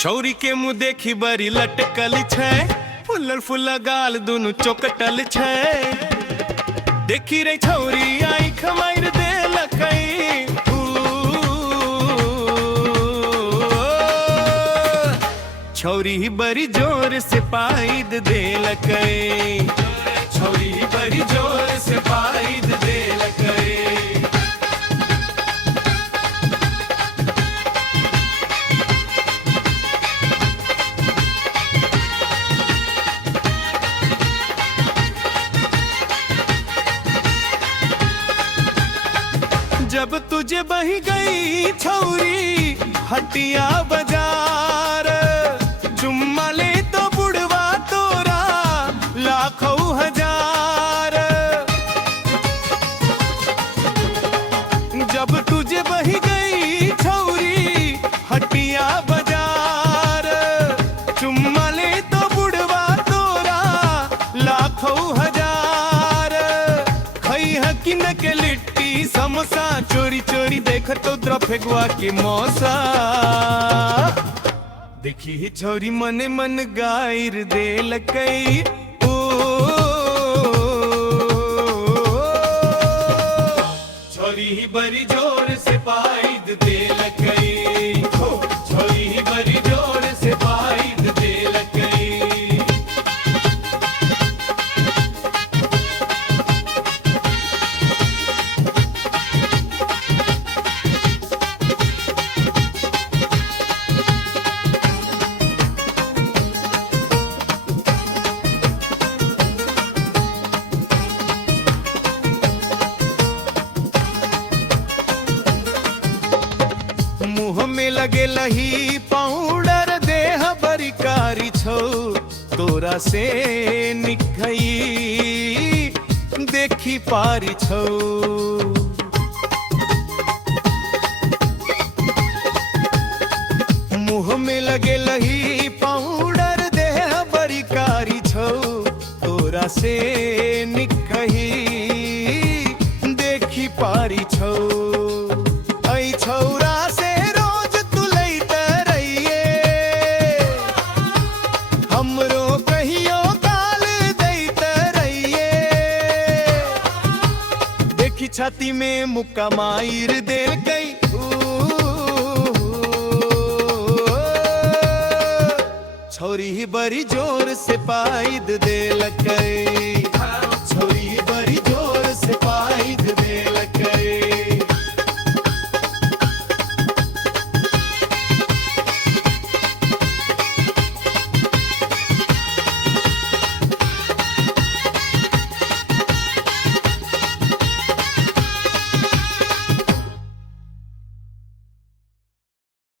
छौरी के मुँह देखी बड़ी लटकल छै, फुलल फुल्ला गाल दुनु चौकटल छै। देखी रे छौरी आई खमार देलकै, छौरी बड़ी जोर से पाइद देलकै, छौरी बड़ी जोर से पाइद देलकै। जब तुझे बही गई छौरी हटिया बाजार, चुम्मा ले तो बुढ़वा तोरा लाखों हजार। जब तुझे बही गई छौरी हटिया बाजार, चुम्मा ले तो बुढ़वा तोरा लाखों हजार। खई हकीन के लिट्टी समोसा चोरी चोरी देख तो द्रफेगुआ की मौसा। देखी ही छौरी मने मन गायर देलकै, ओ छौरी ही बड़ी जोर से पाइद देलकै, छौरी ही बड़ी जोर से पाइद देलकै। मुँह में लगे लही पाउडर देह बड़ी कारी छौ, तोरा से निकई देखी पारी छौ। मुँह में लगे लही पाउडर देह बड़ी कारी छौ, तोरा से निकई देखी पारी छौ। ऐ छौरा से रोज तू लैत रहिए, हमरो कहियो गाल दैत रहिए। देखी छाती में मुक्का मार देलकै, छौरी बड़ी जोर से पाइद देलकै।